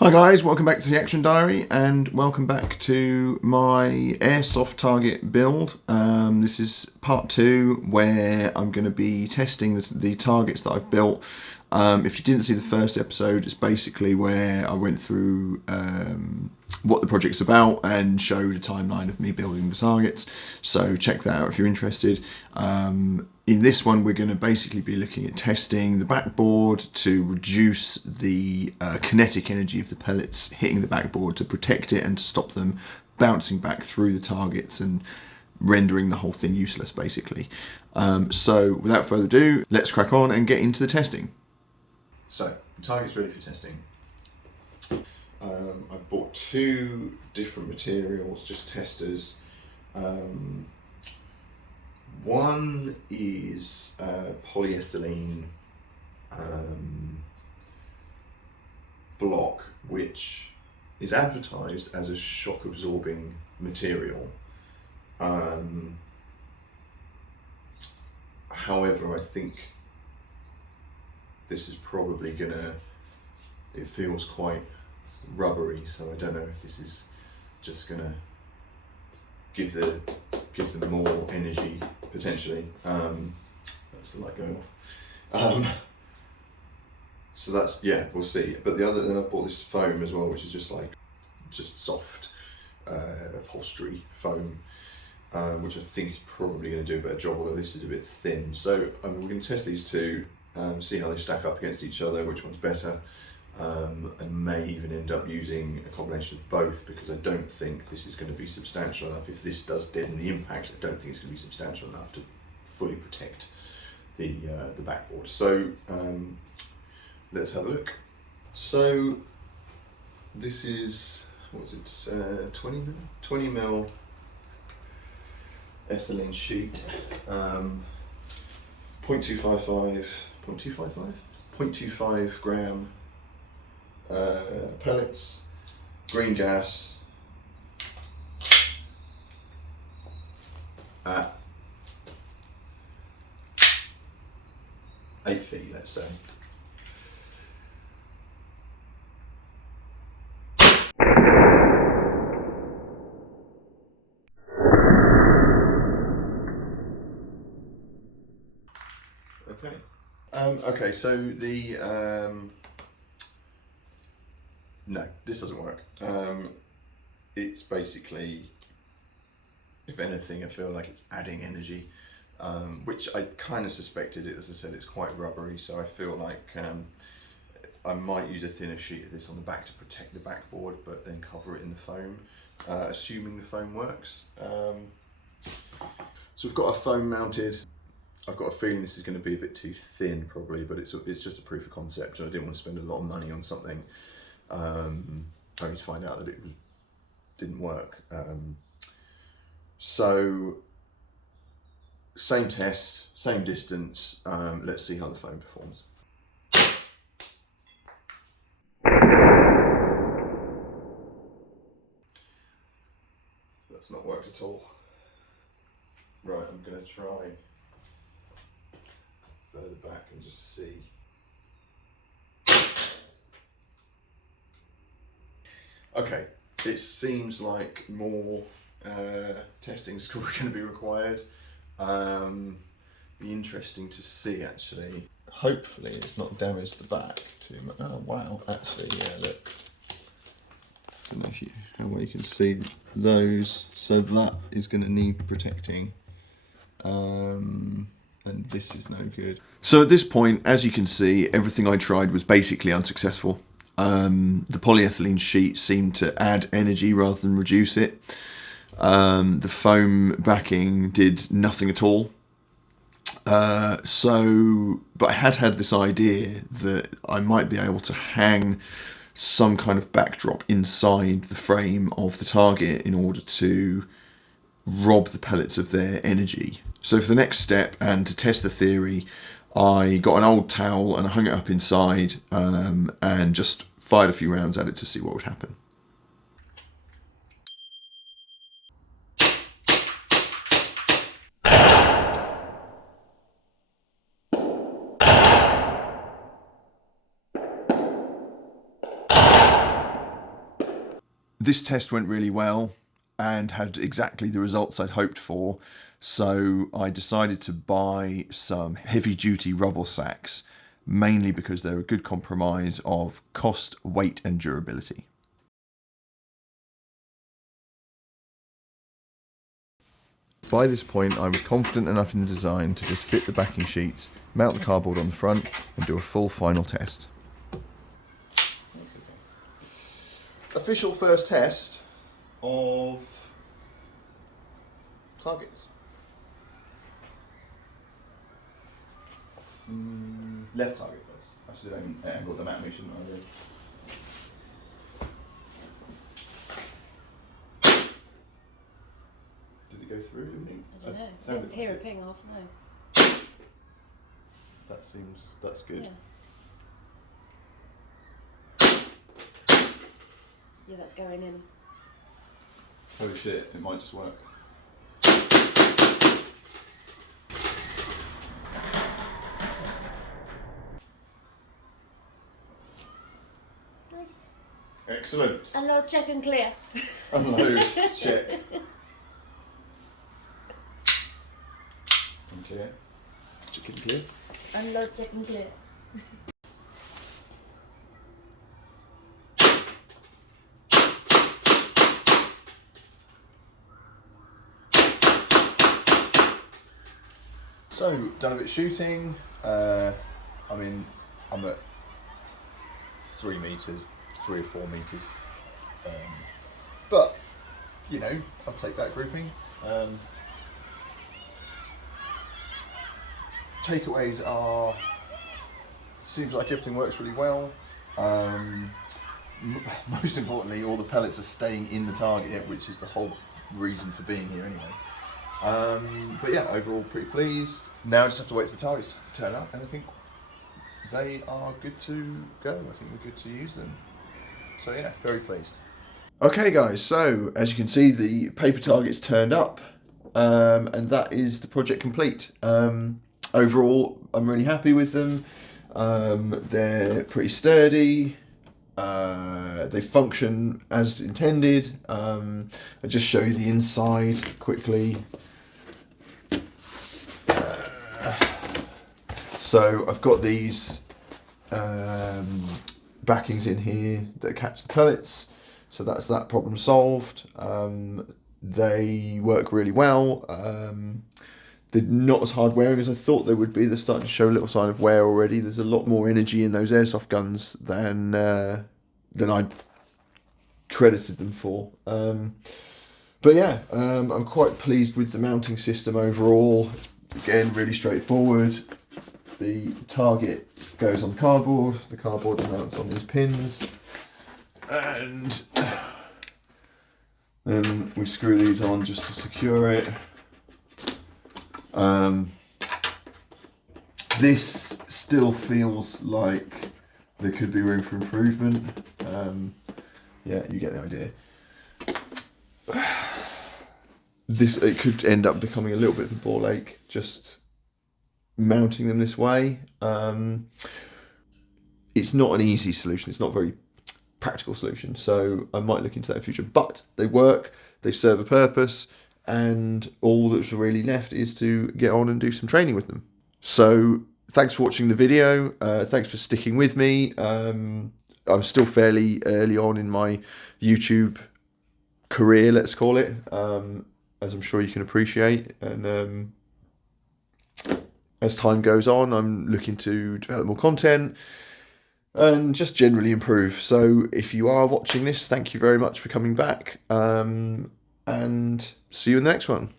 Hi guys, welcome back to the Action Diary and welcome back to my Airsoft Target Build. This is part 2 where I'm going to be testing the targets that I've built. If you didn't see the first episode, it's basically where I went through what the project's about and showed a timeline of me building the targets. So check that out if you're interested. In this one, we're going to basically be looking at testing the backboard to reduce the kinetic energy of the pellets hitting the backboard to protect it and to stop them bouncing back through the targets and rendering the whole thing useless, basically. So without further ado, let's crack on and get into the testing. So, the target's ready for testing. I bought 2 different materials, just testers. One is polyethylene block, which is advertised as a shock absorbing material. However, I think this is probably it feels quite rubbery, so I don't know if this is just gonna give them more energy potentially. That's the light going off. So that's, yeah, we'll see. But then I bought this foam as well, which is just soft upholstery foam, which I think is probably going to do a better job, although this is a bit thin. So we're going to test these 2, see how they stack up against each other, which one's better. And may even end up using a combination of both, because I don't think this is going to be substantial enough. If this does deaden the impact, I don't think it's going to be substantial enough to fully protect the backboard. So let's have a look. So this is, what is it, 20 mil ethylene sheet, 0.25 gram pellets, green gas at 8 feet, let's say. Okay. Okay, so no, this doesn't work. It's basically, if anything, I feel like it's adding energy, which I kind of suspected it. As I said, it's quite rubbery, so I feel like I might use a thinner sheet of this on the back to protect the backboard, but then cover it in the foam, assuming the foam works. So we've got our foam mounted. I've got a feeling this is going to be a bit too thin probably, but it's just a proof of concept. I didn't want to spend a lot of money on something only to find out that it didn't work. So same test, same distance. Let's see how the foam performs. That's not worked at all. Right, I'm going to try further back and just see. Okay, it seems like more testing is going to be required. Be interesting to see, actually. Hopefully it's not damaged the back too much. Oh wow, actually, yeah, look. I don't know how well you can see those. So that is going to need protecting. And this is no good. So at this point, as you can see, everything I tried was basically unsuccessful. The polyethylene sheet seemed to add energy rather than reduce it. The foam backing did nothing at all. But I had this idea that I might be able to hang some kind of backdrop inside the frame of the target in order to rob the pellets of their energy. So for the next step, and to test the theory, I got an old towel and I hung it up inside and just fired a few rounds at it to see what would happen. This test went really well and had exactly the results I'd hoped for, so I decided to buy some heavy-duty rubble sacks, mainly because they're a good compromise of cost, weight and durability. By this point I was confident enough in the design to just fit the backing sheets, mount the cardboard on the front and do a full final test. Official first test of targets. Left target first. I should have angled them at me, shouldn't I? Really? Did it go through, do you think? I don't know. I didn't hear a ping off, no. That's good. Yeah, that's going in. Holy shit, it might just work. Nice. Excellent. Unload, check and clear. Unload, check. And clear. Check and clear. Unload, check and clear. So, done a bit of shooting. I'm at 3 meters, 3 or 4 meters. But, you know, I'll take that grouping. Takeaways are, seems like everything works really well. Most importantly, all the pellets are staying in the target, which is the whole reason for being here anyway. But yeah, overall pretty pleased. Now I just have to wait for the targets to turn up, and I think they are good to go. I think we're good to use them. So yeah, very pleased. Okay guys, so as you can see the paper targets turned up, and that is the project complete. Overall I'm really happy with them. They're pretty sturdy. They function as intended. I'll just show you the inside quickly. So I've got these backings in here that catch the pellets, so that's that problem solved. They work really well. They're not as hard wearing as I thought they would be. They're starting to show a little sign of wear already. There's a lot more energy in those airsoft guns than I credited them for. But yeah, I'm quite pleased with the mounting system overall. Again, really straightforward. The target goes on cardboard, the cardboard mounts on these pins, and then we screw these on just to secure it. This still feels like there could be room for improvement. Yeah, you get the idea. It could end up becoming a little bit of a ball ache, just mounting them this way. It's not an easy solution. It's not a very practical solution. So I might look into that in the future, but they work, they serve a purpose, and all that's really left is to get on and do some training with them. So thanks for watching the video. Thanks for sticking with me. I'm still fairly early on in my YouTube career, let's call it, as I'm sure you can appreciate. And as time goes on, I'm looking to develop more content and just generally improve. So if you are watching this, thank you very much for coming back, and see you in the next one.